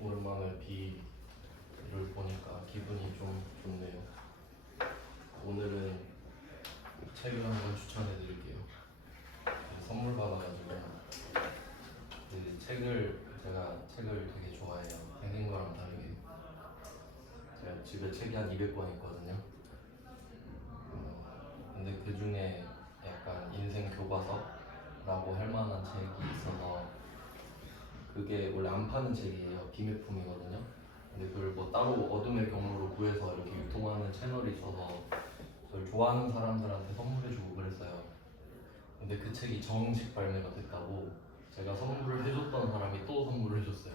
오랜만에 비를 보니까 기분이 좀 좋네요. 오늘은 책을 한권 추천해 드릴게요. 선물 받아가지고 제가 책을 되게 좋아해요. 생긴 거랑 다르게 제가 집에 책이 한 200권 있거든요. 근데 그 중에 약간 인생 교과서라고 할 만한 책이 있어서 그게 원래 안 파는 책이에요. 비매품이거든요. 근데 그걸 뭐 따로 어둠의 경로로 구해서 이렇게 유통하는 채널이 있어서 저를 좋아하는 사람들한테 선물해주고 그랬어요. 근데 그 책이 정식 발매가 됐다고 제가 선물을 해줬던 사람이 또 선물을 해줬어요.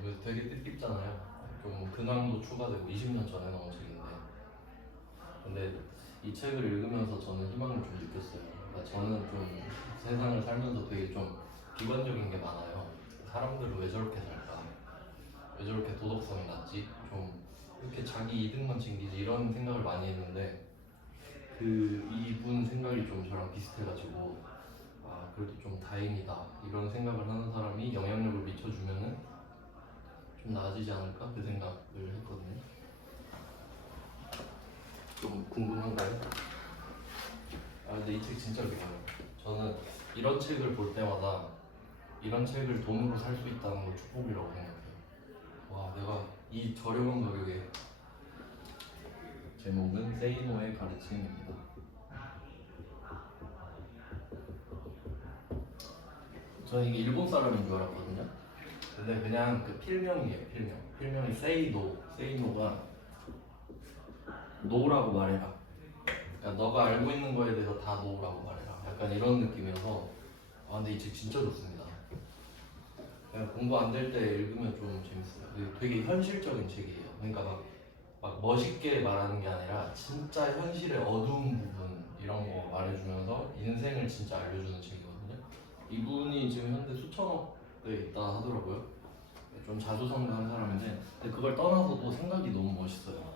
그래서 되게 뜻깊잖아요. 좀 근황도 추가되고 20년 전에 나온 책인데, 근데 이 책을 읽으면서 저는 희망을 좀 느꼈어요. 그러니까 저는 좀 세상을 살면서 되게 좀 비관적인 게 많아요. 사람들은 왜 저렇게 살까? 왜 저렇게 도덕성이 낮지? 좀 이렇게 자기 이득만 챙기지? 이런 생각을 많이 했는데 이분 생각이 좀 저랑 비슷해가지고 그래도 좀 다행이다 이런 생각을 하는 사람이 영향력을 미쳐주면은 좀 나아지지 않을까 그 생각을 했거든요. 좀 궁금한가요? 근데 이 책 진짜 좋아요. 저는 이런 책을 볼 때마다 이런 책을 돈으로 살 수 있다는 걸 축복이라고 생각해요. 와, 내가 이 저렴한 가격에. 제목은 세이노의 가르침입니다. 저는 이게 일본 사람인 줄 알았거든요. 근데 그냥 그 필명이에요. 필명이 세이노. 세이노가 노라고 말해라. 그러니까 너가 알고 있는 거에 대해서 다 노라고 말해라. 약간 이런 느낌이어서 근데 이 책 진짜 좋습니다. 그냥 공부 안 될 때 읽으면 좀 재밌어요. 되게 현실적인 책이에요. 그러니까 막 멋있게 말하는 게 아니라 진짜 현실의 어두운 부분 이런 거 말해주면서 인생을 진짜 알려주는 책이거든요. 이분이 지금 현재 수천억에 있다 하더라고요. 좀 자수성가한 사람인데, 근데 그걸 떠나서도 생각이 너무 멋있어요.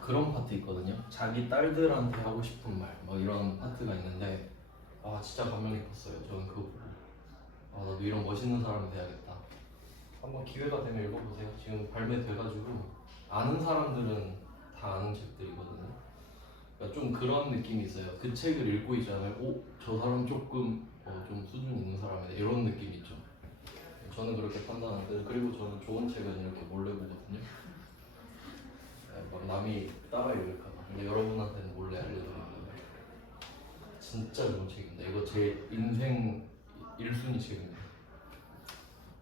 그런 파트 있거든요. 자기 딸들한테 하고 싶은 말, 막 이런 파트가 있는데 진짜 감명 깊었어요. 저는 그거 보고 나도 이런 멋있는 사람이 돼야겠다. 한번 기회가 되면 읽어보세요. 지금 발매돼가지고 아는 사람들은 다 아는 책들이거든요. 그러니까 좀 그런 느낌이 있어요. 그 책을 읽고 있잖아요. 저 사람 조금 좀 수준 있는 사람이네 이런 느낌 있죠. 저는 그렇게 판단하는데, 그리고 저는 좋은 책은 이렇게 몰래 보거든요. 막 남이 따라 읽을까봐. 근데 여러분한테는 몰래 알려드리는 거예요. 진짜 좋은 책입니다. 이거 제 인생 1순위 책입니다.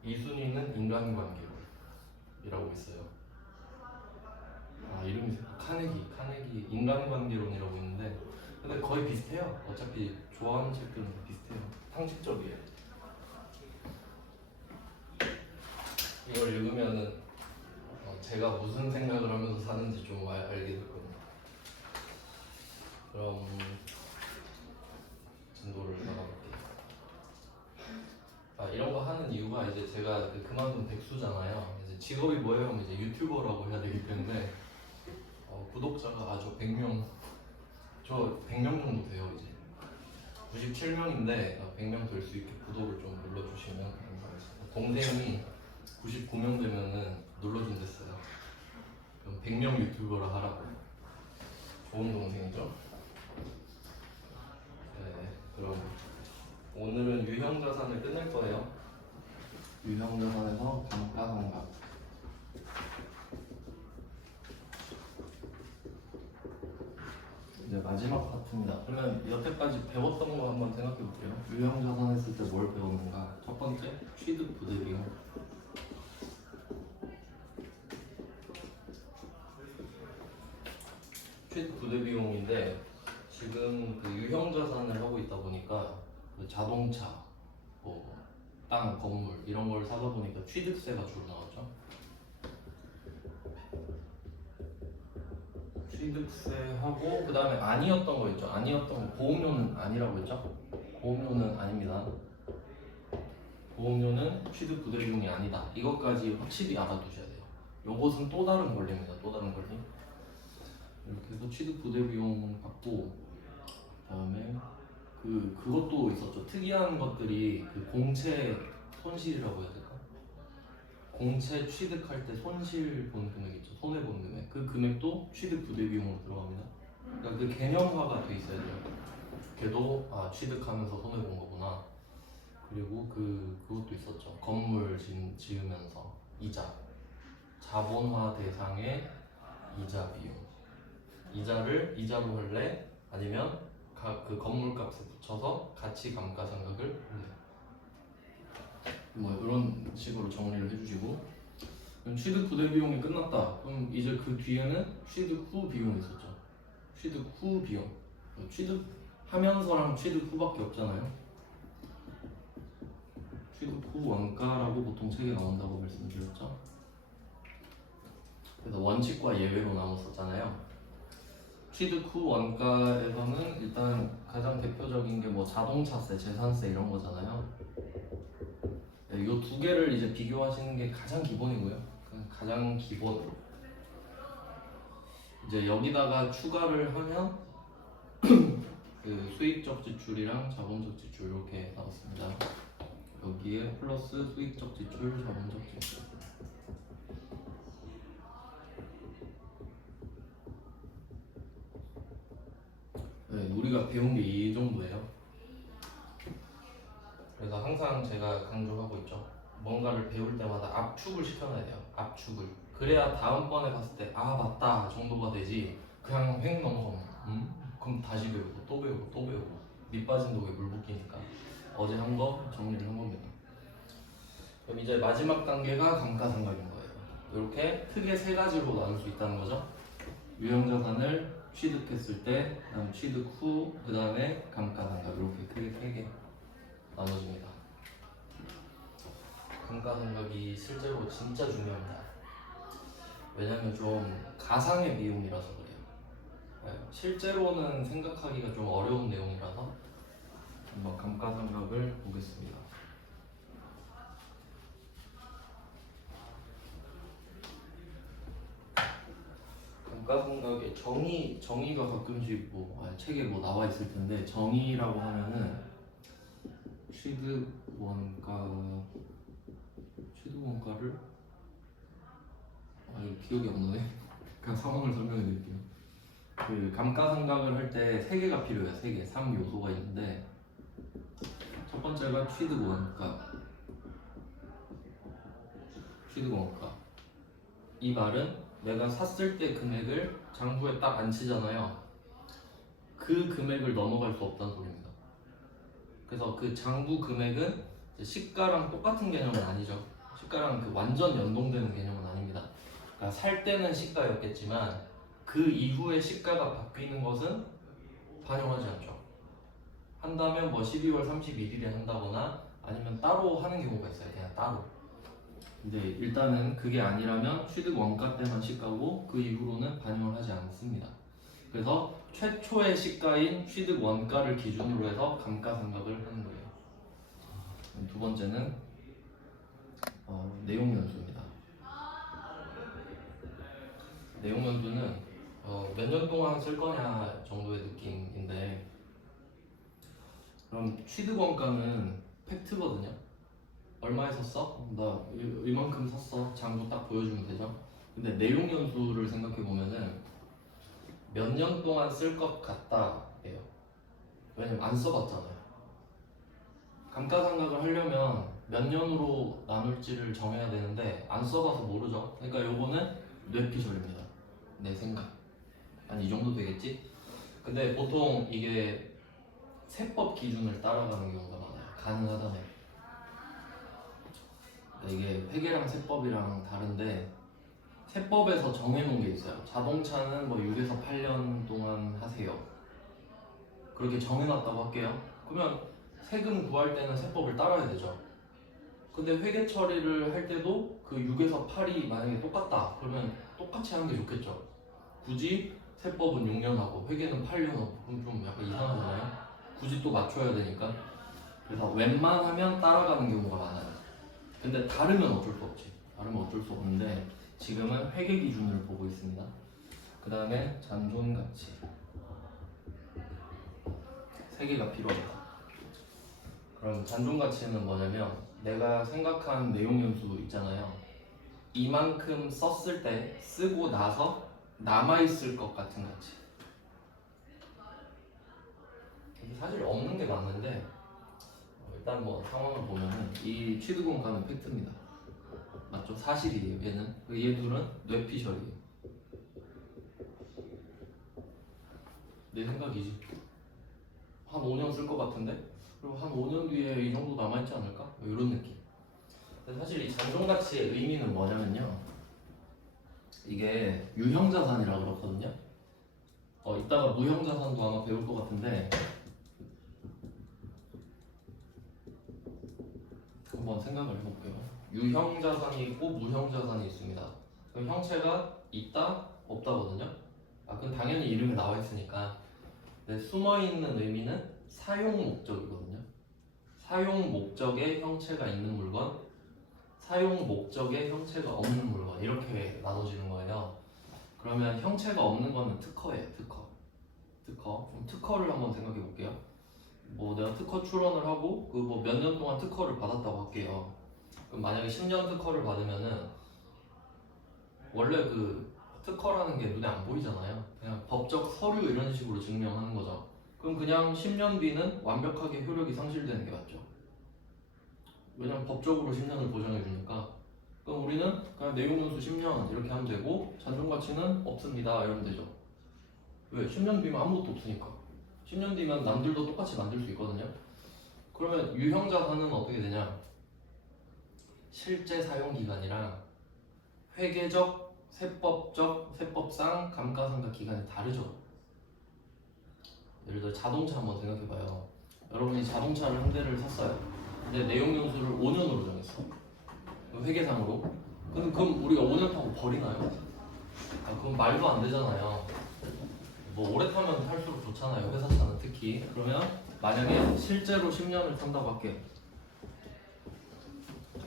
2순위는 인간관계론이라고 있어요. 이름이 카네기 인간관계론이라고 있는데, 근데 거의 비슷해요. 어차피 좋아하는 책들은 비슷해요. 상식적이에요. 이걸 읽으면은 제가 무슨 생각을 하면서 사는지 좀 알게 될 겁니다. 그럼 진도를 나가볼게요. 이런 거 하는 이유가 이제 제가 그만둔 백수잖아요. 이제 직업이 뭐예요? 하면 이제 유튜버라고 해야 되기 때문에 구독자가 100명 정도 돼요. 이제 97명인데 100명 될 수 있게 구독을 좀 눌러주시면 감사하겠습니다. 동생이 99명 되면은 눌러준댔어요. 그럼 100명 유튜버라 하라고. 좋은 동생이죠? 네, 그럼 오늘은 유형자산을 끝낼 거예요. 유형자산에서 감가상각. 이제 마지막 파트입니다. 그러면 여태까지 배웠던 거 한번 생각해 볼게요. 유형자산 했을 때 뭘 배웠는가? 첫 번째, 취득 부대 비용. 취득 부대 비용인데, 지금 유형자산을 하고 있다 보니까 자동차, 땅, 건물 이런 걸 사다 보니까 취득세가 주로 나왔죠. 취득세하고, 그 다음에 아니었던 거 있죠. 아니었던 거, 보험료는 아니라고 했죠. 보험료는 아닙니다. 보험료는 취득 부대 비용이 아니다. 이것까지 확실히 알아두셔야 돼요. 요것은 또 다른 권리입니다. 또 다른 권리. 이렇게 해서 취득 부대 비용 받고, 그다음에 그것도 있었죠. 특이한 것들이 그 공채 손실이라고 해야 될까? 공채 취득할 때 손실 본 금액 있죠. 손해 본 금액. 그 금액도 취득 부대 비용으로 들어갑니다. 그러니까 그 개념화가 돼 있어야 돼요. 걔도 취득하면서 손해 본 거구나. 그리고 그것도 있었죠. 건물 지으면서 이자, 자본화 대상의 이자 비용. 이자를 이자로 할래? 아니면 그 건물값에 붙여서 가치 감가상각을 할래? 뭐 이런 식으로 정리를 해주시고, 그럼 취득 부대 비용이 끝났다. 그럼 이제 그 뒤에는 취득 후 비용이 있었죠. 취득 후 비용. 취득하면서랑 취득 후밖에 없잖아요. 취득 후 원가라고 보통 책에 나온다고 말씀드렸죠. 그래서 원칙과 예외로 나눴었잖아요. 취득 후 원가에서는 일단 가장 대표적인 게 뭐 자동차세, 재산세 이런 거잖아요. 이 두 개를 이제 비교하시는 게 가장 기본이고요. 가장 기본. 이제 여기다가 추가를 하면 그 수익적 지출이랑 자본적 지출 이렇게 나왔습니다. 여기에 플러스 수익적 지출, 자본적 지출. 네, 우리가 배운 게 이 정도예요. 그래서 항상 제가 강조하고 있죠. 뭔가를 배울 때마다 압축을 시켜놔야 돼요. 압축을. 그래야 다음번에 봤을 때 맞다 정도가 되지. 그냥 획 넘어가면 그럼 다시 배우고 또 배우고 또 배우고 밑 빠진 독에 물 붓기니까 어제 한 거 정리를 한 겁니다. 그럼 이제 마지막 단계가 감가상각인 거예요. 이렇게 크게 세 가지로 나눌 수 있다는 거죠. 유형자산을 취득했을 때, 그다음 취득 후, 그다음에 감가상각 이렇게 크게 세 개 나눠집니다. 감가상각이 실제로 진짜 중요합니다. 왜냐면 좀 가상의 비용이라서 그래요. 실제로는 생각하기가 좀 어려운 내용이라서 한번 감가상각을 보겠습니다. 감가상각의 정의가 가끔씩 책에 나와 있을 텐데, 정의라고 하면은 취득 원가를 기억이 안 나네. 그냥 상황을 설명해 드릴게요. 그 감가상각을 할 때 세 개가 필요해요. 세 개, 3요소가 있는데, 첫 번째가 취득 원가. 취득 원가. 이 말은 내가 샀을 때 금액을 장부에 딱 안 치잖아요. 그 금액을 넘어갈 수 없다는 소리입니다. 그래서 그 장부 금액은 시가랑 똑같은 개념은 아니죠. 시가랑 그 완전 연동되는 개념은 아닙니다. 그러니까 살 때는 시가였겠지만 그 이후에 시가가 바뀌는 것은 반영하지 않죠. 한다면 12월 31일에 한다거나 아니면 따로 하는 경우가 있어요. 그냥 따로. 근데 일단은 그게 아니라면 취득 원가 때만 시가고 그 이후로는 반영을 하지 않습니다. 그래서 최초의 시가인 취득 원가를 기준으로 해서 감가상각을 하는 거예요. 두 번째는 내용연수입니다. 내용연수는 몇 년 동안 쓸 거냐 정도의 느낌인데, 그럼 취득 원가는 팩트거든요. 얼마에 샀어? 나 이만큼 샀어. 장부 딱 보여주면 되죠. 근데 내용연수를 생각해 보면은 몇 년 동안 쓸 것 같다예요. 왜냐면 안 써봤잖아요. 감가상각을 하려면 몇 년으로 나눌지를 정해야 되는데 안 써봐서 모르죠. 그러니까 요거는 뇌피셜입니다. 내 생각. 한 이 정도 되겠지? 근데 보통 이게 세법 기준을 따라가는 경우가 많아요. 가능하다면. 그러니까 이게 회계랑 세법이랑 다른데, 세법에서 정해놓은 게 있어요. 자동차는 6에서 8년 동안 하세요. 그렇게 정해놨다고 할게요. 그러면 세금 구할 때는 세법을 따라야 되죠. 근데 회계 처리를 할 때도 그 6에서 8이 만약에 똑같다. 그러면 똑같이 하는 게 좋겠죠. 굳이 세법은 6년 하고 회계는 8년 하고 그럼 좀 약간 이상하잖아요. 굳이 또 맞춰야 되니까. 그래서 웬만하면 따라가는 경우가 많아요. 근데 다르면 어쩔 수 없지. 다르면 어쩔 수 없는데 지금은 회계 기준을 보고 있습니다. 그 다음에 잔존가치. 세 개가 필요하다. 그럼 잔존 가치는 뭐냐면 내가 생각한 내용 연수 있잖아요. 이만큼 썼을 때 쓰고 나서 남아있을 것 같은 가치. 근데 사실 없는 게 맞는데 일단 뭐 상황을 보면은 이 취두근가는 팩트입니다. 맞죠? 사실이에요. 얘는. 얘 둘은 뇌피셜이에요. 내 생각이지. 한 5년 쓸 것 같은데? 그리고 한 5년 뒤에 이 정도 남아있지 않을까? 뭐 이런 느낌. 근데 사실 이 잔존가치의 의미는 뭐냐면요. 이게 유형자산이라고 그러거든요. 이따가 무형자산도 아마 배울 것 같은데 한번 생각을 해볼게요. 유형자산이 있고 무형자산이 있습니다. 그럼 형체가 있다, 없다거든요. 그건 당연히 이름에 나와 있으니까. 근데 숨어있는 의미는 사용 목적이거든요. 사용 목적에 형체가 있는 물건, 사용 목적에 형체가 없는 물건 이렇게 나눠지는 거예요. 그러면 형체가 없는 거는 특허예요. 특허. 그럼 특허를 한번 생각해 볼게요. 뭐 내가 특허 출원을 하고 그 뭐 몇 년 동안 특허를 받았다고 할게요. 그럼 만약에 10년 특허를 받으면은 원래 그 특허라는 게 눈에 안 보이잖아요. 그냥 법적 서류 이런 식으로 증명하는 거죠. 그럼 그냥 10년 뒤는 완벽하게 효력이 상실되는 게 맞죠. 왜냐면 법적으로 10년을 보장해 주니까. 그럼 우리는 그냥 내용연수 10년 이렇게 하면 되고 잔존가치는 없습니다 이러면 되죠. 왜? 10년 뒤면 아무것도 없으니까. 10년 뒤면 남들도 똑같이 만들 수 있거든요. 그러면 유형자산은 어떻게 되냐? 실제 사용기간이랑 회계적, 세법상 감가상각 기간이 다르죠. 예를 들어 자동차 한번 생각해봐요. 여러분이 자동차를 한 대를 샀어요. 근데 내용연수를 5년으로 정했어. 회계상으로. 그럼 우리가 5년 타고 버리나요? 그건 말도 안 되잖아요. 뭐 오래 타면 탈수록 좋잖아요. 회사 차는 특히. 그러면 만약에 실제로 10년을 탄다고 할게요.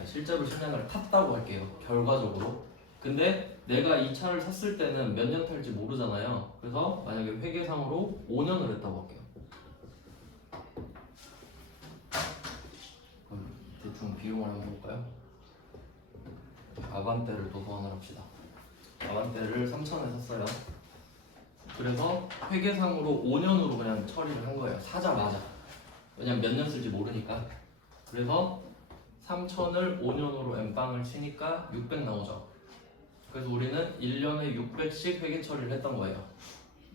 실제로 10년을 탔다고 할게요. 결과적으로. 근데 내가 이 차를 샀을 때는 몇 년 탈지 모르잖아요. 그래서 만약에 회계상으로 5년을 했다고 할게요. 그럼 대충 비용을 한번 볼까요? 아반떼를 또 소환을 합시다. 아반떼를 3,000에 샀어요. 그래서 회계상으로 5년으로 그냥 처리를 한 거예요. 사자마자. 왜냐면 몇 년 쓸지 모르니까. 그래서 3,000을 5년으로 N빵을 치니까 600 나오죠. 그래서 우리는 1년에 600씩 회계 처리를 했던 거예요.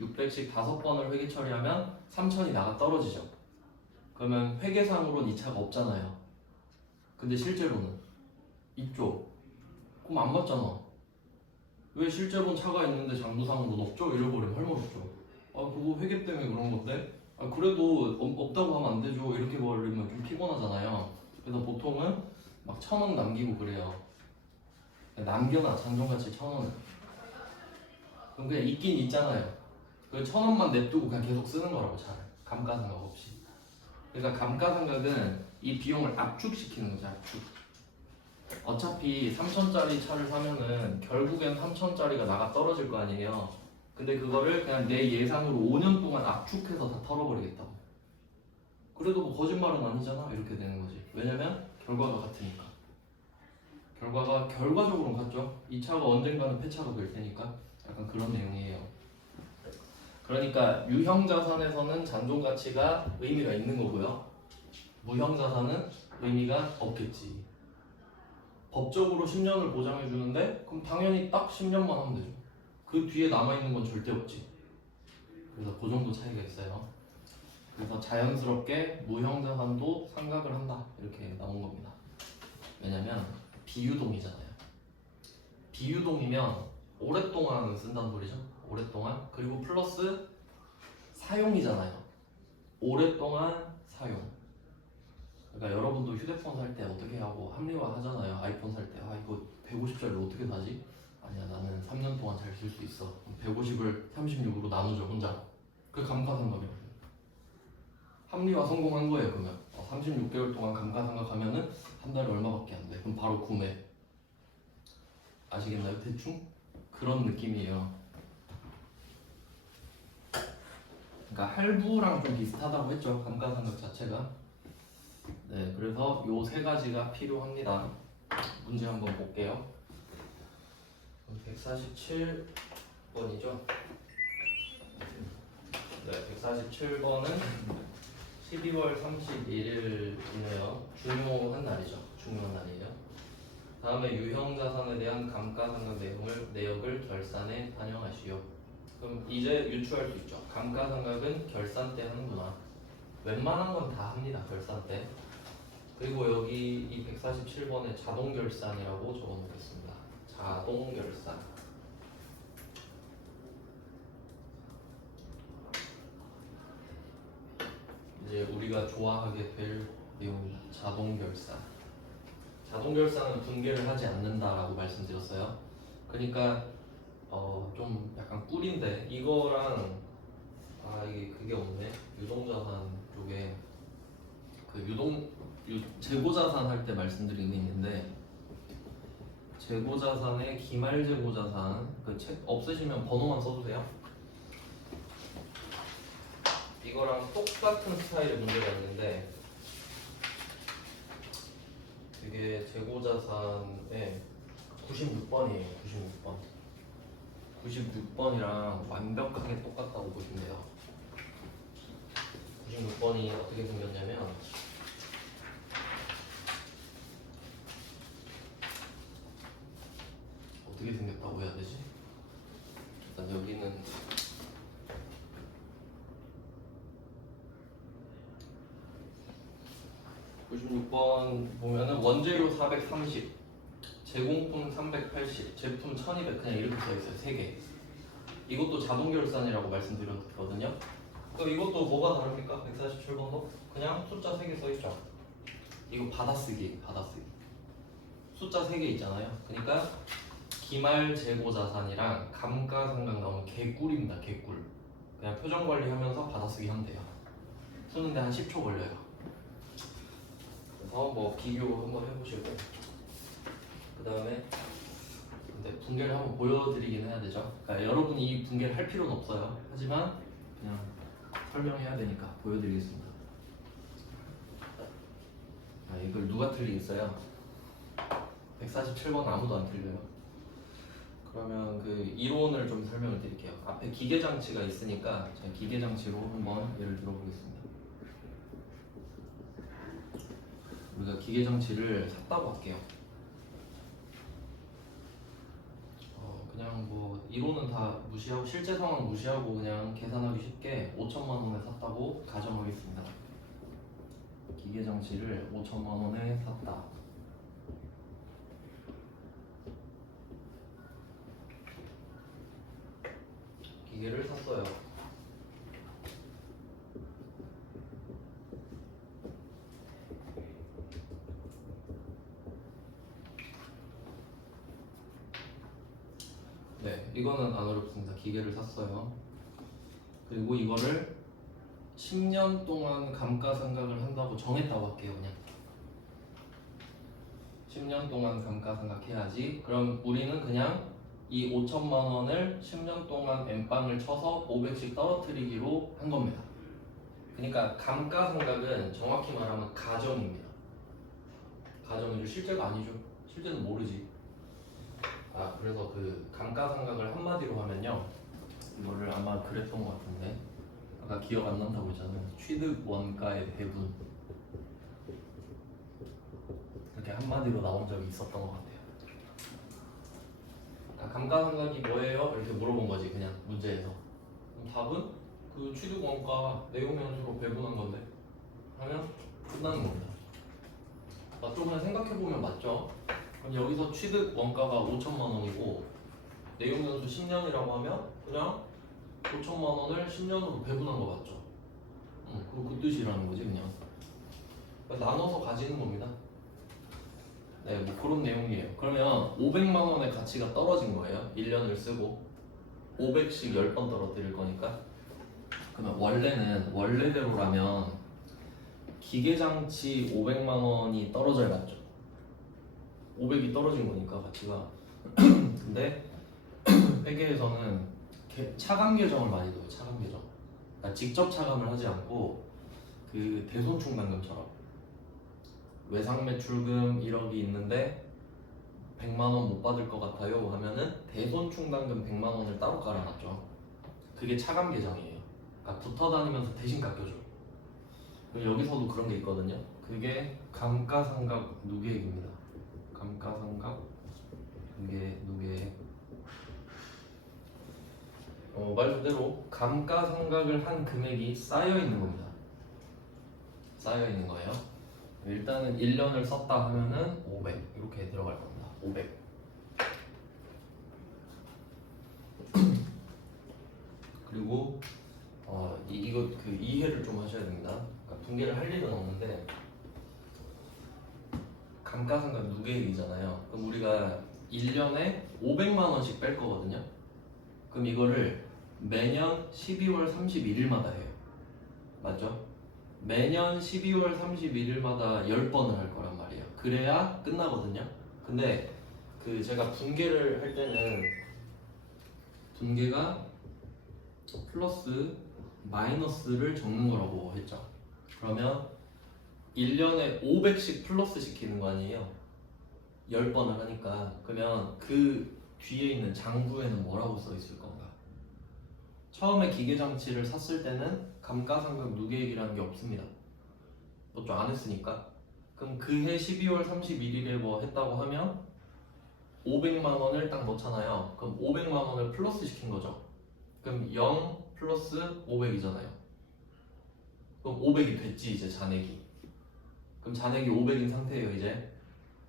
600씩 5번을 회계 처리하면 3,000이 나가 떨어지죠. 그러면 회계상으로는 이 차가 없잖아요. 근데 실제로는 있죠. 그럼 안 맞잖아. 왜 실제로는 차가 있는데 장부상으로는 없죠? 이래버리면 할 말 없죠. 그거 회계 때문에 그런 건데 그래도 없다고 하면 안 되죠. 이렇게 버리면 좀 피곤하잖아요. 그래서 보통은 막 1,000원 남기고 그래요. 남겨놔 잔존가치 1,000원을. 그럼 그냥 있긴 있잖아요. 그 1,000원만 냅두고 그냥 계속 쓰는 거라고 잘. 감가상각 없이. 그러니까 감가상각은 이 비용을 압축시키는 거죠. 압축. 어차피 3,000짜리 차를 사면은 결국엔 3,000짜리가 나가 떨어질 거 아니에요. 근데 그거를 그냥 내 예상으로 5년 동안 압축해서 다 털어버리겠다고. 그래도 뭐 거짓말은 아니잖아 이렇게 되는 거지. 왜냐면 결과가 같으니까. 결과가 결과적으로는 같죠. 이 차가 언젠가는 폐차가 될 테니까 약간 그런 내용이에요. 그러니까 유형자산에서는 잔존가치가 의미가 있는 거고요. 무형자산은 의미가 없겠지. 법적으로 10년을 보장해 주는데 그럼 당연히 딱 10년만 하면 되죠. 그 뒤에 남아있는 건 절대 없지. 그래서 그 정도 차이가 있어요. 그래서 자연스럽게 무형자산도 상각을 한다 이렇게 나온 겁니다. 왜냐면 비유동이잖아요. 비유동이면 오랫동안 쓴다는 소리죠. 오랫동안. 그리고 플러스 사용이잖아요. 오랫동안 사용. 그러니까 여러분도 휴대폰 살 때 어떻게 하고 합리화 하잖아요. 아이폰 살 때 이거 150짜리 어떻게 사지? 아니야 나는 3년 동안 잘 쓸 수 있어. 150을 36으로 나누죠 혼자. 그 감가상각이라고. 합리화 성공한 거예요. 그러면 36개월 동안 감가상각하면은 한 달에 얼마밖에 안 돼. 그럼 바로 구매. 아시겠나요? 대충 그런 느낌이에요. 그러니까 할부랑 좀 비슷하다고 했죠. 감가상각 자체가. 네, 그래서 요 세 가지가 필요합니다. 문제 한번 볼게요. 147번이죠. 네, 147번은 12월 31일이네요. 중요한 날이죠. 중요한 날이에요. 다음에 유형자산에 대한 감가상각 내역을 결산에 반영하시오. 그럼 이제 유추할 수 있죠. 감가상각은 결산 때 하는구나. 웬만한 건 다 합니다. 결산 때. 그리고 여기 이 147번에 자동결산이라고 적어놓겠습니다. 자동결산. 이제 우리가 좋아하게 될 내용입니다. 자동결산. 자동결산은 분개를 하지 않는다라고 말씀드렸어요. 그러니까 좀 약간 꿀인데 이거랑 이게 그게 없네. 유동자산 쪽에 그 재고자산 할 때 말씀드린 게 있는데 재고자산의 기말재고자산 그 책 없으시면 번호만 써주세요. 이거랑 똑같은 스타일의 문제가 있는데 이게 재고자산의 96번이에요. 96번. 96번이랑 완벽하게 똑같다고 보시면 돼요. 96번이 어떻게 생겼냐면 어떻게 생겼다고 해야 되지? 일단 여기는 96번 보면은 원재료 430, 제공품 380, 제품 1200 그냥 이렇게 써있어요. 3개. 이것도 자동결산이라고 말씀드렸거든요. 그럼 이것도 뭐가 다릅니까? 147번도 그냥 숫자 3개 써있죠. 이거 받아쓰기. 숫자 3개 있잖아요. 그러니까 기말재고자산이랑 감가상각 나오면 개꿀입니다. 개꿀. 그냥 표정관리하면서 받아쓰기 하면 돼요. 쓰는데 한 10초 걸려요. 그래서 뭐 비교 한번 해보시고 그 다음에 근데 분개를 한번 보여드리긴 해야 되죠. 그러니까 여러분이 이 분개를 할 필요는 없어요. 하지만 그냥 설명해야 되니까 보여드리겠습니다. 이걸 누가 틀리겠어요? 147번 아무도 안 틀려요. 그러면 그 이론을 좀 설명을 드릴게요. 앞에 기계장치가 있으니까 제가 기계장치로 한번 예를 들어보겠습니다. 우리가 기계장치를 샀다고 할게요. 그냥 뭐 이론은 다 무시하고 실제 상황 무시하고 그냥 계산하기 쉽게 5천만 원에 샀다고 가정하겠습니다. 기계장치를 5천만 원에 샀다. 기계를 샀어요. 네, 이거는 안 어렵습니다. 기계를 샀어요. 그리고 이거를 10년 동안 감가상각을 한다고 정했다고 할게요. 그냥 10년 동안 감가상각해야지. 그럼 우리는 그냥 이 5천만 원을 10년 동안 엠빵을 쳐서 500씩 떨어뜨리기로 한 겁니다. 그러니까 감가상각은 정확히 말하면 가정입니다. 가정이죠. 실제가 아니죠. 실제는 모르지. 그래서 그 감가상각을 한마디로 하면요. 이거를 아마 그랬던 것 같은데 아까 기억 안 난다고 했잖아요. 취득 원가의 배분 이렇게 한마디로 나온 적이 있었던 것 같아요. 감가상각이 뭐예요? 이렇게 물어본 거지 그냥 문제에서. 그럼 답은 그 취득 원가 내용연수로 배분한 건데 하면 끝나는 겁니다. 맞죠? 그냥 생각해보면 맞죠? 그럼 여기서 취득 원가가 5천만 원이고 내용연수 10년이라고 하면 그냥 5천만 원을 10년으로 배분한 거 맞죠? 그 뜻이라는 거지 그냥. 나눠서 가지는 겁니다. 네, 뭐 그런 내용이에요. 그러면 500만 원의 가치가 떨어진 거예요. 1년을 쓰고 500씩 10번 떨어뜨릴 거니까. 그러면 원래대로라면 기계장치 500만 원이 떨어져야 맞죠. 500이 떨어진 거니까 가치가. 근데 회계에서는 차감 계정을 많이 넣어요. 차감 계정. 그러니까 직접 차감을 하지 않고 그 대손충당금처럼 외상 매출금 1억이 있는데 100만 원 못 받을 것 같아요 하면은 대손충당금 100만 원을 따로 깔아놨죠. 그게 차감 계정이에요. 그러니까 붙어 다니면서 대신 깎여줘. 그리고 여기서도 그런 게 있거든요. 그게 감가상각 누계액입니다. 감가상각 누계액. 말 그대로 감가상각을 한 금액이 쌓여 있는 겁니다. 쌓여 있는 거예요. 일단은 1년을 썼다 하면은 500 이렇게 들어갈 겁니다. 500. 그리고 이거 그 이해를 좀 하셔야 됩니다. 그러니까 분개를 할 일은 없는데 감가상각 누계액이잖아요. 그럼 우리가 1년에 500만 원씩 뺄 거거든요. 그럼 이거를 매년 12월 31일마다 해요. 맞죠? 매년 12월 31일마다 10번을 할 거란 말이에요. 그래야 끝나거든요. 근데 그 제가 분개를 할 때는 분개가 플러스 마이너스를 적는 거라고 했죠. 그러면 1년에 500씩 플러스 시키는 거 아니에요? 10번을 하니까. 그러면 그 뒤에 있는 장부에는 뭐라고 써 있을 건가? 처음에 기계장치를 샀을 때는 감가상각 누계액이라는 게 없습니다. 뭐 좀 안 했으니까. 그럼 그해 12월 31일에 뭐 했다고 하면 500만 원을 딱 넣잖아요. 그럼 500만 원을 플러스 시킨 거죠. 그럼 0 플러스 500이잖아요. 그럼 500이 됐지 이제 잔액이. 그럼 잔액이 500인 상태예요 이제.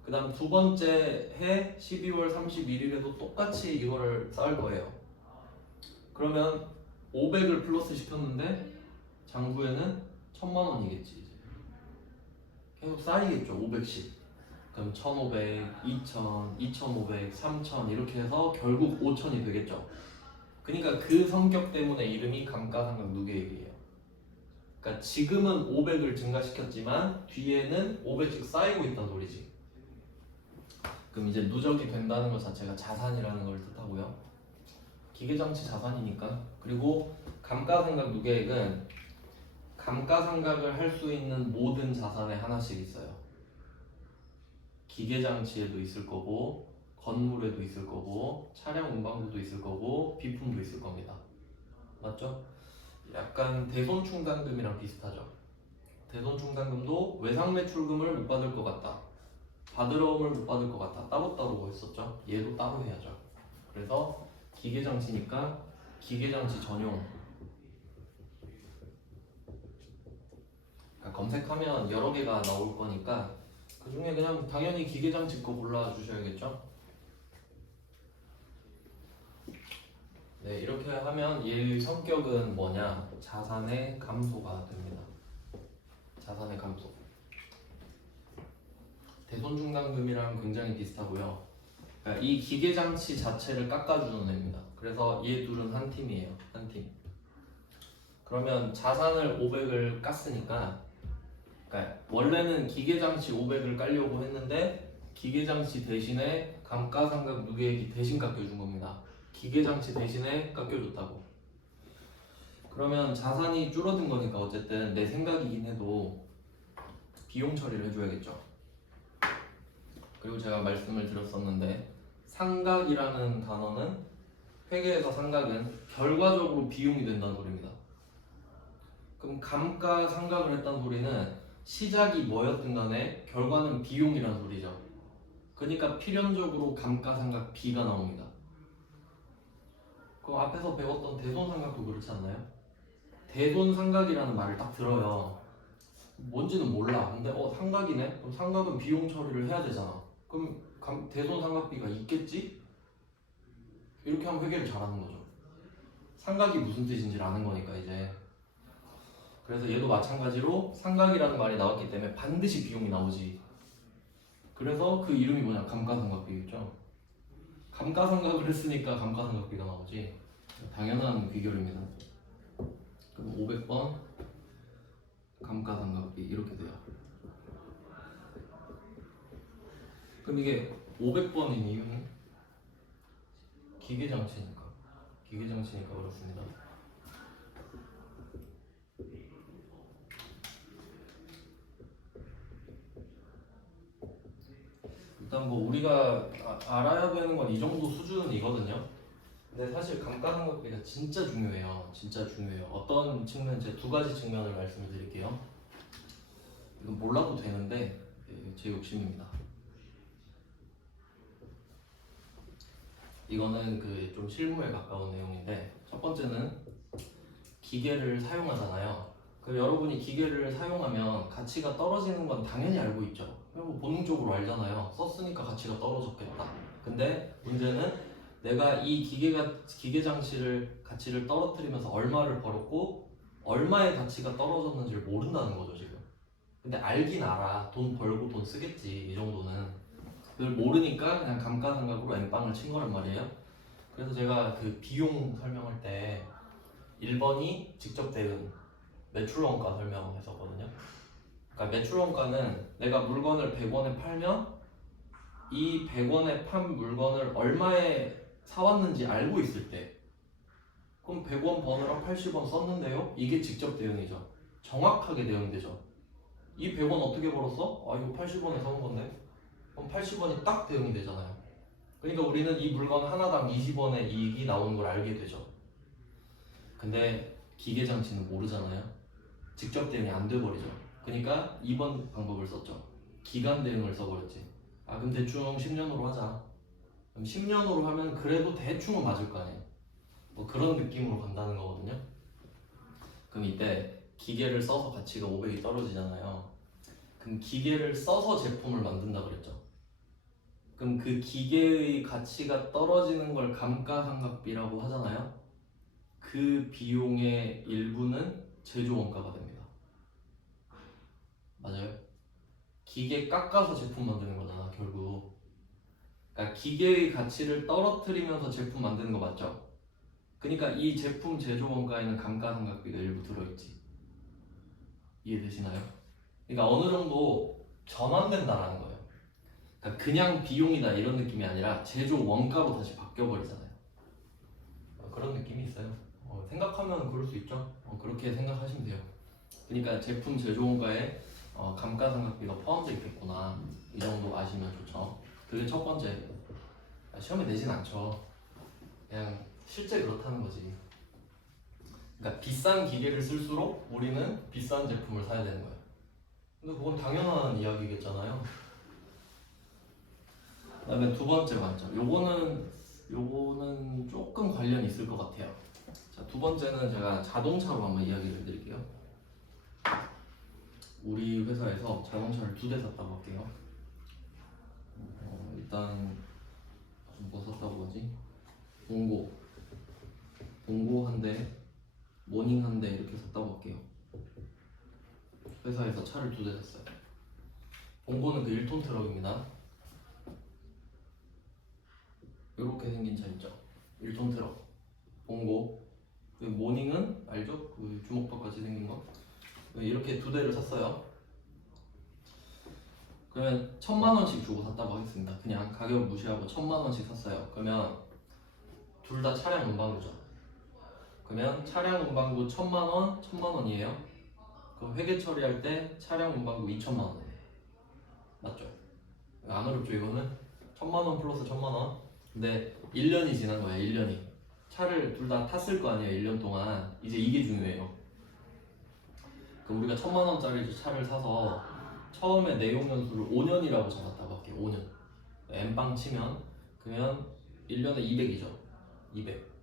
그 다음 두 번째 해 12월 31일에도 똑같이 이거를 쌓을 거예요. 그러면 500을 플러스 시켰는데 장부에는 1000만 원이겠지 이제. 계속 쌓이겠죠 500씩. 그럼 1500, 2000, 2500, 3000 이렇게 해서 결국 5000이 되겠죠. 그러니까 그 성격 때문에 이름이 감가상각 누계액이에요. 그러니까 지금은 500을 증가시켰지만 뒤에는 500씩 쌓이고 있다는 소리지. 그럼 이제 누적이 된다는 것 자체가 자산이라는 걸 뜻하고요. 기계장치 자산이니까. 그리고 감가상각 누계액은 감가상각을 할 수 있는 모든 자산에 하나씩 있어요. 기계장치에도 있을 거고 건물에도 있을 거고 차량 운반부도 있을 거고 비품도 있을 겁니다. 맞죠? 약간 대손충당금이랑 비슷하죠. 대손충당금도 외상매출금을 못 받을 것 같다, 받으러움을 못 받을 것 같다, 따로따로 했었죠. 얘도 따로 해야죠. 그래서 기계장치니까 기계장치 전용. 그러니까 검색하면 여러 개가 나올 거니까 그 중에 그냥 당연히 기계장치 거 골라주셔야겠죠. 네, 이렇게 하면 얘의 성격은 뭐냐? 자산의 감소가 됩니다. 자산의 감소. 대손충당금이랑 굉장히 비슷하고요. 그러니까 이 기계장치 자체를 깎아주는 애입니다. 그래서 얘 둘은 한 팀이에요. 한 팀. 그러면 자산을 500을 깠으니까, 그러니까 원래는 기계장치 500을 깔려고 했는데 기계장치 대신에 감가상각 누계액이 대신 깎여준 겁니다. 기계장치 대신에 깎여줬다고. 그러면 자산이 줄어든 거니까 어쨌든 내 생각이긴 해도 비용 처리를 해줘야겠죠. 그리고 제가 말씀을 드렸었는데 상각이라는 단어는 회계에서 상각은 결과적으로 비용이 된다는 소리입니다. 그럼 감가상각을 했다는 소리는 시작이 뭐였든 간에 결과는 비용이라는 소리죠. 그러니까 필연적으로 감가상각 비가 나옵니다. 그 앞에서 배웠던 대손상각도 그렇지 않나요? 대손상각이라는 말을 딱 들어요. 뭔지는 몰라. 근데 상각이네? 그럼 상각은 비용 처리를 해야 되잖아. 그럼 대손상각비가 있겠지? 이렇게 하면 회계를 잘하는 거죠. 상각이 무슨 뜻인지를 아는 거니까 이제. 그래서 얘도 마찬가지로 상각이라는 말이 나왔기 때문에 반드시 비용이 나오지. 그래서 그 이름이 뭐냐? 감가상각비겠죠. 감가상각을 했으니까 감가상각비가 나오지. 당연한 귀결입니다. 그럼 500번 감가상각비 이렇게 돼요. 그럼 이게 500번인 이유는 기계장치니까 그렇습니다. 일단 뭐 우리가 알아야 되는 건 이 정도 수준은 이거든요. 근데 사실 감가상각비가 진짜 중요해요. 진짜 중요해요. 어떤 측면, 제 두 가지 측면을 말씀을 드릴게요. 이건 몰라도 되는데 제 욕심입니다. 이거는 그 좀 실무에 가까운 내용인데, 첫 번째는 기계를 사용하잖아요. 그 여러분이 기계를 사용하면 가치가 떨어지는 건 당연히 알고 있죠. 뭐 본능적으로 알잖아요. 썼으니까 가치가 떨어졌겠다. 근데 문제는 내가 이 기계 장치를 가치를 떨어뜨리면서 얼마를 벌었고 얼마의 가치가 떨어졌는지를 모른다는 거죠 지금. 근데 알긴 알아. 돈 벌고 돈 쓰겠지 이 정도는. 그걸 모르니까 그냥 감가상각으로 엠빵을 친 거란 말이에요. 그래서 제가 그 비용 설명할 때 1번이 직접 대응, 매출 원가 설명했었거든요. 그러니까 매출 원가는 내가 물건을 100원에 팔면 이 100원에 판 물건을 얼마에 사왔는지 알고 있을 때, 그럼 100원 버느라 80원 썼는데요? 이게 직접 대응이죠. 정확하게 대응되죠. 이 100원 어떻게 벌었어? 아, 이거 80원에 사온 건데? 그럼 80원이 딱 대응이 되잖아요. 그러니까 우리는 이 물건 하나당 20원의 이익이 나오는 걸 알게 되죠. 근데 기계 장치는 모르잖아요. 직접 대응이 안 돼버리죠. 그러니까 2번 방법을 썼죠. 기간 대응을 써버렸지. 아, 그럼 대충 10년으로 하자. 그럼 10년으로 하면 그래도 대충은 맞을 거 아니에요. 뭐 그런 느낌으로 간다는 거거든요. 그럼 이때 기계를 써서 가치가 500이 떨어지잖아요. 그럼 기계를 써서 제품을 만든다 그랬죠. 그럼 그 기계의 가치가 떨어지는 걸 감가상각비라고 하잖아요. 그 비용의 일부는 제조 원가가 됩니다. 맞아요? 기계 깎아서 제품 만드는 거잖아 결국. 그러니까 기계의 가치를 떨어뜨리면서 제품 만드는 거 맞죠? 그러니까 이 제품 제조 원가에는 감가상각비가 일부 들어있지. 이해되시나요? 그러니까 어느 정도 전환된다라는 거예요. 그러니까 그냥 비용이다 이런 느낌이 아니라 제조 원가로 다시 바뀌어버리잖아요. 그런 느낌이 있어요. 생각하면 그럴 수 있죠. 그렇게 생각하시면 돼요. 그러니까 제품 제조 원가에 감가상각비가 포함되어 있겠구나, 이 정도 아시면 좋죠. 그게 첫 번째. 시험에 내진 않죠. 그냥 실제 그렇다는 거지. 그러니까 비싼 기계를 쓸수록 우리는 비싼 제품을 사야 되는 거예요. 근데 그건 당연한 이야기겠잖아요. 그 다음에 두 번째 관점. 요거는 조금 관련이 있을 것 같아요. 자, 두 번째는 제가 자동차로 한번 이야기를 해드릴게요. 우리 회사에서 자동차를 2대 샀다고 할게요. 일단 뭐 샀다고 하지? 봉고 한 대, 모닝 한 대 이렇게 샀다고 할게요. 회사에서 차를 2대 샀어요. 봉고는 그 1톤 트럭입니다. 이렇게 생긴 차 있죠? 1톤 트럭. 봉고. 그 모닝은 알죠? 그 주먹밥같이 생긴 거. 이렇게 2대를 샀어요. 그러면 1,000만 원씩 주고 샀다고 하겠습니다. 그냥 가격 무시하고 1,000만 원씩 샀어요. 그러면 둘 다 차량 운반구죠. 그러면 차량 운반구 1,000만 원, 1,000만 원이에요. 그럼 회계 처리할 때 차량 운반구 2,000만 원. 맞죠? 안 어렵죠 이거는? 1,000만 원 플러스 1,000만 원. 근데 1년이 지난 거야. 1년이. 차를 둘 다 탔을 거 아니에요. 1년 동안. 이제 이게 중요해요. 그럼 우리가 1,000만 원짜리 차를 사서 처음에 내용 연수를 5년이라고 잡았다고 할게요. 5년. N빵 치면 그러면 1년에 200이죠. 200.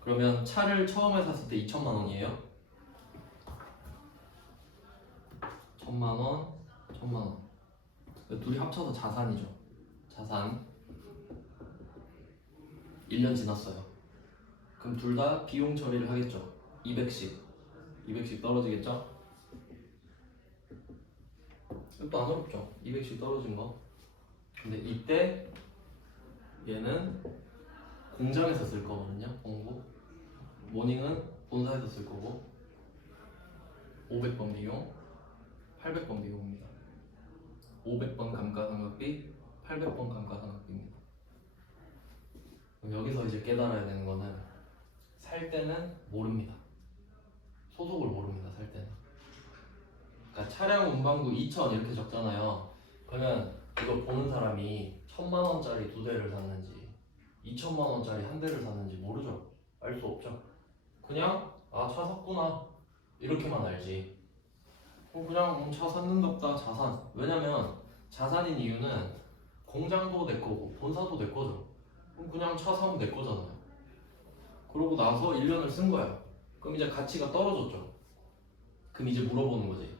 그러면 차를 처음에 샀을 때 2,000만 원이에요. 1,000만 원, 1,000만 원. 둘이 합쳐서 자산이죠. 자산. 1년 지났어요. 그럼 둘 다 비용 처리를 하겠죠. 200씩 떨어지겠죠? 이것도 안 어렵죠. 200씩 떨어진 거. 근데 이때 얘는 공장에서 쓸 거거든요. 공고. 모닝은 본사에서 쓸 거고. 500번 비용, 800번 비용입니다. 500번 감가상각비, 800번 감가상각비입니다. 여기서 이제 깨달아야 되는 거는 살 때는 모릅니다. 소속을 모릅니다. 살 때는. 그러니까 차량 운반구 2,000 이렇게 적잖아요. 그러면 이걸 보는 사람이 1,000만 원짜리 2대를 샀는지 2천만 원짜리 한 대를 샀는지 모르죠. 알 수 없죠. 그냥 아 차 샀구나 이렇게만 알지. 그냥 차 샀는갑다 자산. 왜냐면 자산인 이유는 공장도 내 거고 본사도 내 거죠. 그럼 그냥 차 사면 내 거잖아요. 그러고 나서 1년을 쓴 거야. 그럼 이제 가치가 떨어졌죠. 그럼 이제 물어보는 거지.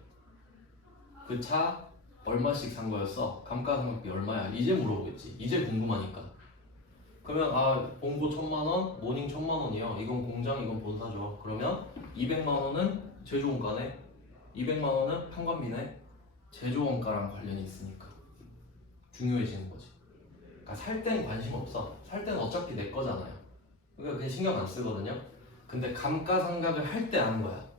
그 차 얼마씩 산 거였어? 감가상각비 얼마야? 이제 물어보겠지. 이제 궁금하니까. 그러면 아 본고 1,000만 원, 모닝 1,000만 원이요. 이건 공장, 이건 본사죠. 그러면 200만 원은 제조원가네. 200만 원은 판관비네. 제조원가랑 관련이 있으니까 중요해지는 거지. 그러니까 살 땐 관심 없어. 살 때는 어차피 내 거잖아요. 그러니까 그냥 신경 안 쓰거든요. 근데 감가상각을 할 때 아는 거야.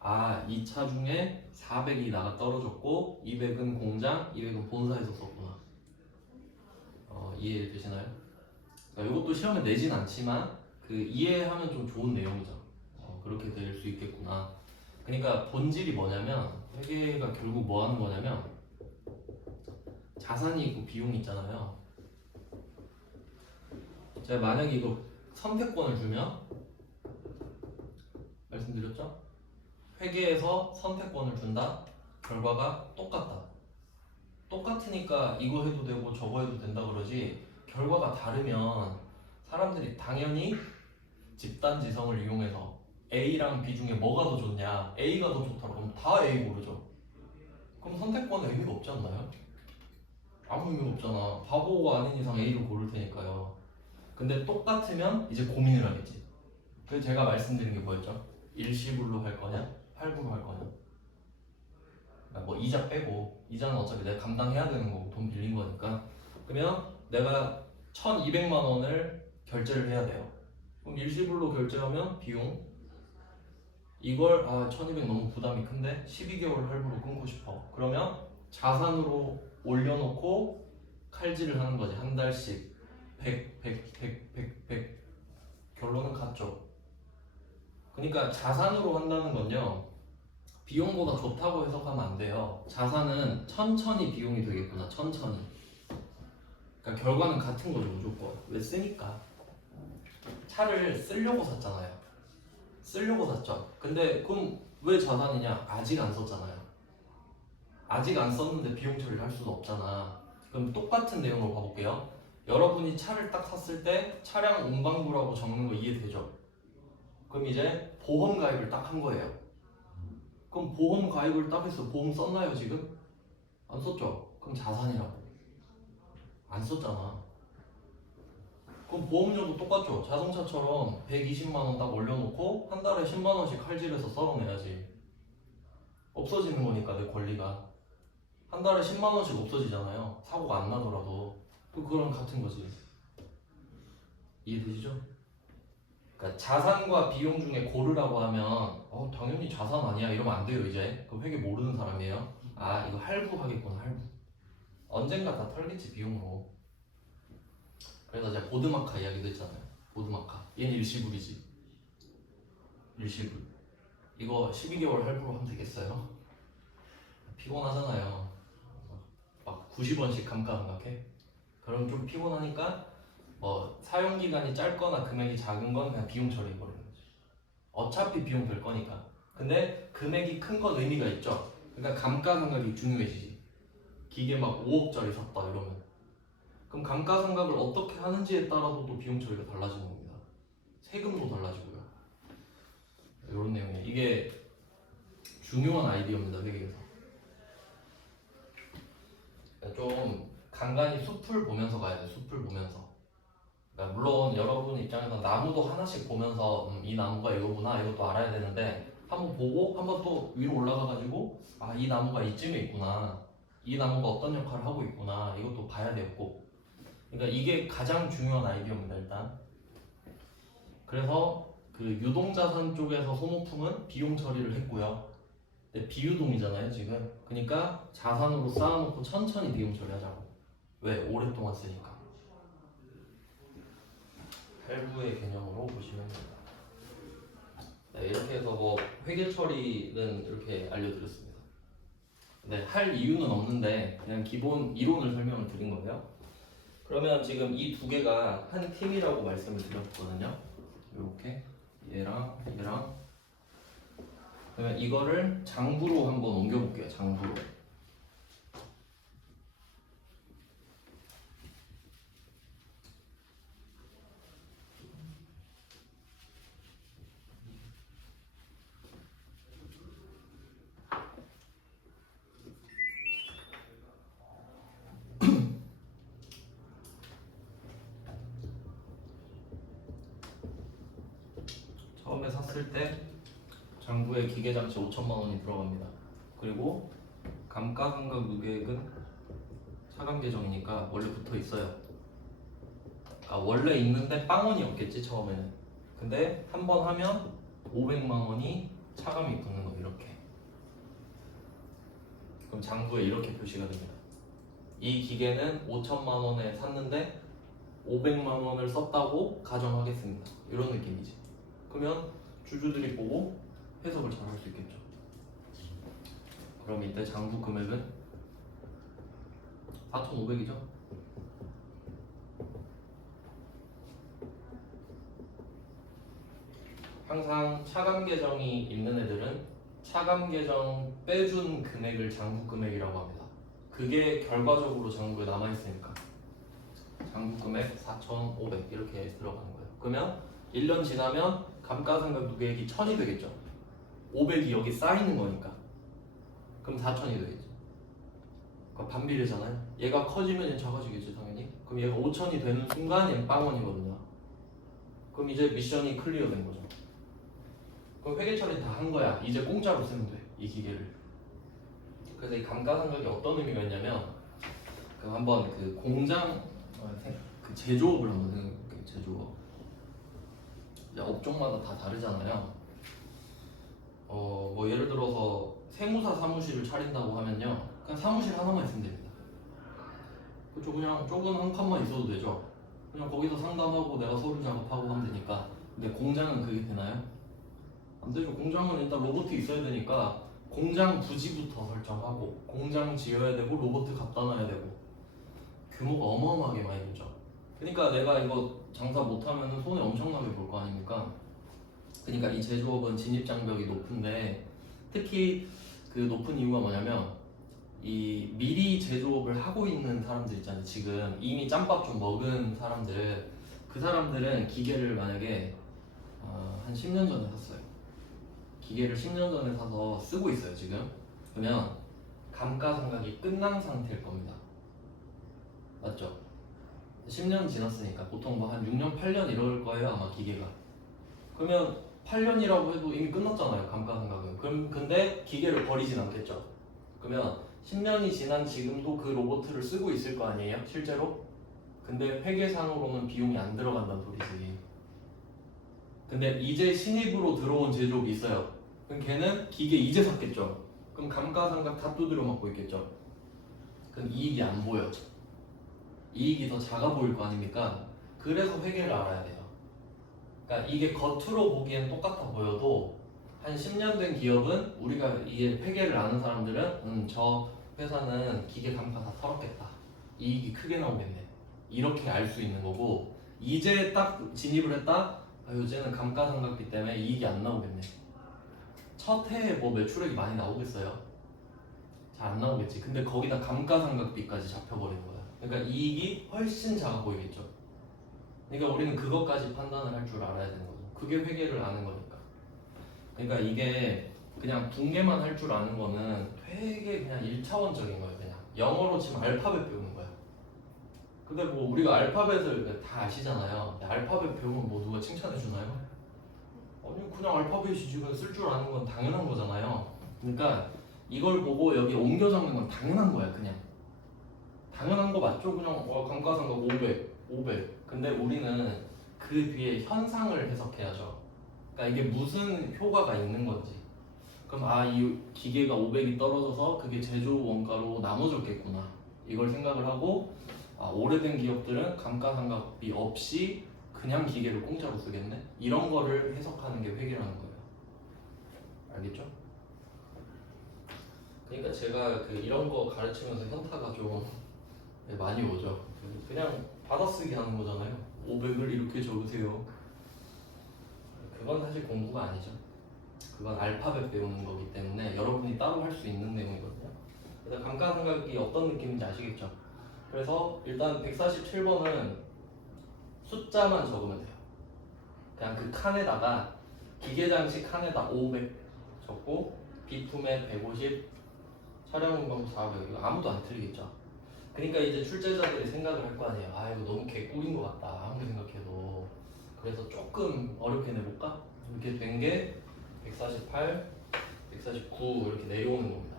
아, 이 차 중에 400이 나가 떨어졌고 200은 공장, 200은 본사에서 썼구나. 이해되시나요? 그러니까 이것도 시험에 내진 않지만 그 이해하면 좀 좋은 내용이죠. 그렇게 될 수 있겠구나. 그러니까 본질이 뭐냐면 회계가 결국 뭐 하는 거냐면 자산이 있고 비용이 있잖아요. 제가 만약에 이거 선택권을 주면 말씀드렸죠? 회계에서 선택권을 준다. 결과가 똑같다. 똑같으니까 이거 해도 되고 저거 해도 된다 그러지 결과가 다르면 사람들이 당연히 집단지성을 이용해서 A랑 B 중에 뭐가 더 좋냐 A가 더 좋다고 하면 다 A 고르죠. 그럼 선택권에 의미가 없지 않나요? 아무 의미가 없잖아. 바보가 아닌 이상 A를 고를 테니까요. 근데 똑같으면 이제 고민을 하겠지. 그래서 제가 말씀드린 게 뭐였죠? 일시불로 할 거냐? 할부로 할 거냐? 그러니까 뭐 이자 빼고 이자는 어차피 내가 감당해야 되는 거고 돈 빌린 거니까 그러면 내가 1,200만 원을 결제를 해야 돼요. 그럼 일시불로 결제하면 비용 이걸 1,200 너무 부담이 큰데 12개월 할부로 끊고 싶어. 그러면 자산으로 올려놓고 칼질을 하는 거지. 한 달씩 100, 100, 100, 100, 100 결론은 같죠. 그러니까 자산으로 한다는 건요 비용보다 좋다고 해석하면 안 돼요. 자산은 천천히 비용이 되겠구나. 천천히. 그러니까 결과는 같은 거죠 무조건. 왜 쓰니까. 차를 쓰려고 샀잖아요. 쓰려고 샀죠. 근데 그럼 왜 자산이냐? 아직 안 썼잖아요. 아직 안 썼는데 비용 처리를 할 수는 없잖아. 그럼 똑같은 내용으로 봐볼게요. 여러분이 차를 딱 샀을 때 차량 운반부라고 적는 거 이해되죠? 그럼 이제 보험 가입을 딱 한 거예요. 그럼 보험 가입을 딱 했어. 보험 썼나요 지금? 안 썼죠? 그럼 자산이라고. 안 썼잖아. 그럼 보험료도 똑같죠? 자동차처럼 120만 원 딱 올려놓고 한 달에 10만 원씩 칼질해서 썰어내야지. 없어지는 거니까 내 권리가. 한 달에 10만 원씩 없어지잖아요. 사고가 안 나더라도. 그거랑 같은 거지. 이해되시죠? 그러니까 자산과 비용 중에 고르라고 하면 당연히 자산 아니야 이러면 안 돼요 이제. 그럼 회계 모르는 사람이에요. 아 이거 할부 하겠구나 할부. 언젠가 다 털겠지 비용으로. 그래서 제가 보드마카 이야기도 했잖아요. 보드마카 얘는 일시불이지. 일시불. 이거 12개월 할부로 하면 되겠어요? 피곤하잖아요. 막 90원씩 감가상각해? 그럼 좀 피곤하니까 뭐 사용기간이 짧거나 금액이 작은 건 그냥 비용 처리해버리는 거지. 어차피 비용 될 거니까. 근데 금액이 큰 건 의미가 있죠. 그러니까 감가상각이 중요해지지. 기계 막 5억짜리 샀다 이러면 그럼 감가상각을 어떻게 하는지에 따라서 또 비용 처리가 달라지는 겁니다. 세금도 달라지고요. 이런 내용이에요. 이게 중요한 아이디어입니다. 회계에서. 좀 간간히 숲을 보면서 가야 돼. 숲을 보면서. 그러니까 물론 여러분 입장에서 나무도 하나씩 보면서 이 나무가 이거구나 이것도 알아야 되는데 한번 보고 한번 또 위로 올라가가지고 이 나무가 이쯤에 있구나. 이 나무가 어떤 역할을 하고 있구나. 이것도 봐야 되고. 그러니까 이게 가장 중요한 아이디어입니다. 일단. 그래서 그 유동자산 쪽에서 소모품은 비용 처리를 했고요. 근데 비유동이잖아요 지금. 그러니까 자산으로 쌓아놓고 천천히 비용 처리하자고. 왜? 오랫동안 쓰니까. 할부의 개념으로 보시면 됩니다. 네, 이렇게 해서 뭐 회계 처리는 이렇게 알려드렸습니다. 네, 할 이유는 없는데 그냥 기본 이론을 설명을 드린 거예요. 그러면 지금 이 두 개가 한 팀이라고 말씀을 드렸거든요. 이렇게 얘랑 얘랑. 그러면 이거를 장부로 한번 옮겨볼게요. 장부로. 처음에 샀을 때 장부에 기계장치 5천만 원이 들어갑니다. 그리고 감가상각 누계액은 차감 계정이니까 원래 붙어 있어요. 아, 원래 있는데 빵원이 없겠지 처음에는. 근데 한 번 하면 500만 원이 차감이 붙는 거 이렇게. 그럼 장부에 이렇게 표시가 됩니다. 이 기계는 5천만 원에 샀는데 500만 원을 썼다고 가정하겠습니다. 이런 느낌이지. 그러면 주주들이 보고 해석을 잘 할 수 있겠죠. 그럼 이때 장부 금액은 4,500이죠. 항상 차감 계정이 있는 애들은 차감 계정 빼준 금액을 장부 금액이라고 합니다. 그게 결과적으로 장부에 남아있으니까 장부 금액 4,500 이렇게 들어가는 거예요. 그러면 1년 지나면 감가상각 누계액이 1,000이 되겠죠. 500이 여기 쌓이는 거니까. 그럼 4,000이 되겠죠. 그러니까 반비례잖아요. 얘가 커지면 얘 작아지겠지 당연히. 그럼 얘가 5,000이 되는 순간 얘는 빵원이거든요. 그럼 이제 미션이 클리어 된 거죠. 그럼 회계 처리 다 한 거야. 이제 공짜로 쓰면 돼. 이 기계를. 그래서 이 감가상각이 어떤 의미가 있냐면 그 한번 그 공장 그 제조업을 한번 생각해볼게요. 제조업. 이제 업종마다 다 다르잖아요. 뭐 예를 들어서 세무사 사무실을 차린다고 하면요. 그냥 사무실 하나만 있으면 됩니다. 그렇죠. 그냥 좁은 한 칸만 있어도 되죠. 그냥 거기서 상담하고 내가 서류 작업하고 하면 되니까. 근데 공장은 그게 되나요? 안 되죠. 공장은 일단 로봇이 있어야 되니까 공장 부지부터 설정하고 공장 지어야 되고 로봇 갖다 놔야 되고 규모가 어마어마하게 많이 들죠. 그러니까 내가 이거 장사 못하면 손해 엄청나게 볼 거 아닙니까? 그러니까 이 제조업은 진입장벽이 높은데 특히 그 높은 이유가 뭐냐면 이 미리 제조업을 하고 있는 사람들 있잖아요. 지금 이미 짬밥 좀 먹은 사람들, 그 사람들은 기계를 만약에 한 10년 전에 샀어요. 기계를 10년 전에 사서 쓰고 있어요 지금. 그러면 감가상각이 끝난 상태일 겁니다. 맞죠? 10년 지났으니까 보통 뭐 한 6년, 8년 이럴 거예요 아마 기계가. 그러면 8년이라고 해도 이미 끝났잖아요 감가상각은. 그럼 근데 기계를 버리진 않겠죠. 그러면 10년이 지난 지금도 그 로봇을 쓰고 있을 거 아니에요 실제로. 근데 회계상으로는 비용이 안 들어간다는 소리지. 근데 이제 신입으로 들어온 제조업이 있어요. 그럼 걔는 기계 이제 샀겠죠. 그럼 감가상각 다 두드려 맞고 있겠죠. 그럼 이익이 안 보여. 이익이 더 작아 보일 거 아닙니까? 그래서 회계를 알아야 돼요. 그러니까 이게 겉으로 보기엔 똑같아 보여도 한 10년 된 기업은 우리가 이게 회계를 아는 사람들은 저 회사는 기계 감가 다 털었겠다. 이익이 크게 나오겠네. 이렇게 알 수 있는 거고 이제 딱 진입을 했다? 요새는 감가상각비 때문에 이익이 안 나오겠네. 첫 해에 뭐 매출액이 많이 나오겠어요? 잘 안 나오겠지. 근데 거기다 감가상각비까지 잡혀버리는 거야. 그러니까 이익이 훨씬 작아 보이겠죠. 그러니까 우리는 그것까지 판단을 할 줄 알아야 되는 거죠. 그게 회계를 아는 거니까. 그러니까 이게 그냥 붕괴만 할 줄 아는 거는 되게 그냥 1차원적인 거예요. 그냥 영어로 치면 알파벳 배우는 거야. 근데 뭐 우리가 알파벳을 다 아시잖아요. 알파벳 배우면 뭐 누가 칭찬해 주나요? 아니 그냥 알파벳이지. 그냥 쓸 줄 아는 건 당연한 거잖아요. 그러니까 이걸 보고 여기 옮겨 적는 건 당연한 거야. 그냥 당연한 거 맞죠? 그냥 감가상각 500. 근데 우리는 그 뒤에 현상을 해석해야죠. 그러니까 이게 무슨 효과가 있는 건지. 그럼 이 기계가 500이 떨어져서 그게 제조 원가로 나눠줬겠구나. 이걸 생각을 하고 오래된 기업들은 감가상각비 없이 그냥 기계를 공짜로 쓰겠네? 이런 거를 해석하는 게 회계라는 거예요. 알겠죠? 그러니까 제가 그 이런 거 가르치면서 현타가 좀 많이 오죠. 그냥 받아쓰기 하는 거잖아요. 500을 이렇게 적으세요. 그건 사실 공부가 아니죠. 그건 알파벳 배우는 거기 때문에 여러분이 따로 할 수 있는 내용이거든요. 그래서 감가상각이 어떤 느낌인지 아시겠죠? 그래서 일단 147번은 숫자만 적으면 돼요. 그냥 그 칸에다가 기계장치 칸에다 500 적고 비품에 150, 촬영운동 400 이거 아무도 안 틀리겠죠. 그러니까 이제 출제자들이 생각을 할 거 아니에요. 아 이거 너무 개꿀인 것 같다 아무리 생각해도. 그래서 조금 어렵게 내볼까? 이렇게 된 게 148, 149 이렇게 내려오는 겁니다.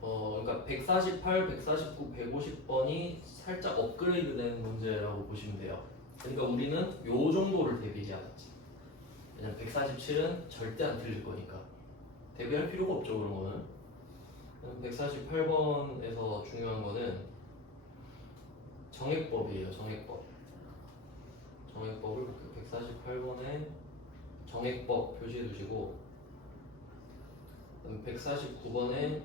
그러니까 148, 149, 150번이 살짝 업그레이드된 문제라고 보시면 돼요. 그러니까 우리는 요 정도를 대비해야겠지. 왜냐면 147은 절대 안 틀릴 거니까 대비할 필요가 없죠 그런 거는. 148번에서 중요한 거는 정액법이에요. 정액법. 정액법을 148번에 정액법 표시해 두시고 149번에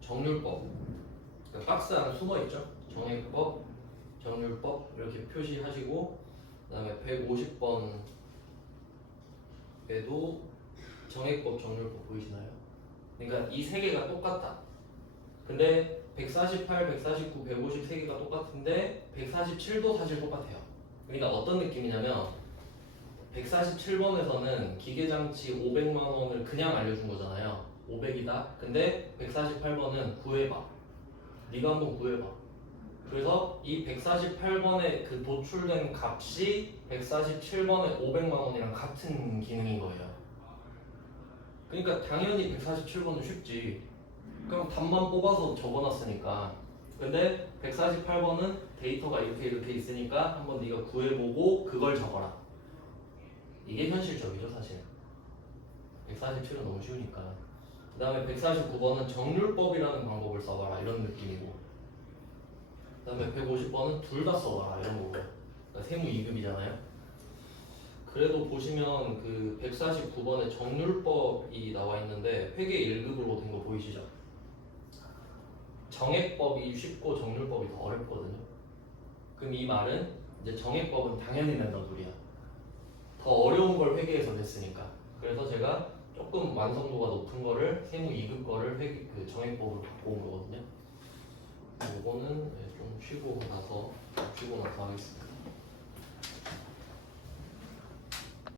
정률법, 그러니까 박스 안에 숨어 있죠. 정액법, 정률법 이렇게 표시하시고 그다음에 150번에도 정액법, 정률법 보이시나요? 그러니까 이 세 개가 똑같다. 근데 148, 149, 150 세 개가 똑같은데 147도 사실 똑같아요. 그러니까 어떤 느낌이냐면 147번에서는 기계장치 500만 원을 그냥 알려준 거잖아요. 500이다. 근데 148번은 구해봐. 네가 한번 구해봐. 그래서 이 148번에 그 도출된 값이 147번에 500만 원이랑 같은 기능인 거예요. 그러니까 당연히 147번은 쉽지. 그럼 답만 뽑아서 적어놨으니까. 근데 148번은 데이터가 이렇게 이렇게 있으니까 한번 네가 구해보고 그걸 적어라. 이게 현실적이죠 사실. 147은 너무 쉬우니까. 그 다음에 149번은 정률법이라는 방법을 써봐라 이런 느낌이고, 그 다음에 150번은 둘 다 써봐라 이런 거고. 그러니까 세무 2급이잖아요. 그래도 보시면 그 149번에 정률법이 나와 있는데 회계 1급으로 된 거 보이시죠? 정액법이 쉽고 정률법이 더 어렵거든요. 그럼 이 말은 이제 정액법은 당연히 낸다는 소리야. 더 어려운 걸 회계에서 냈으니까. 그래서 제가 조금 완성도가 높은 거를 세무 2급 거를 그 정액법으로 바꿔 온 거거든요. 이거는 좀 쉬고 나서 하겠습니다.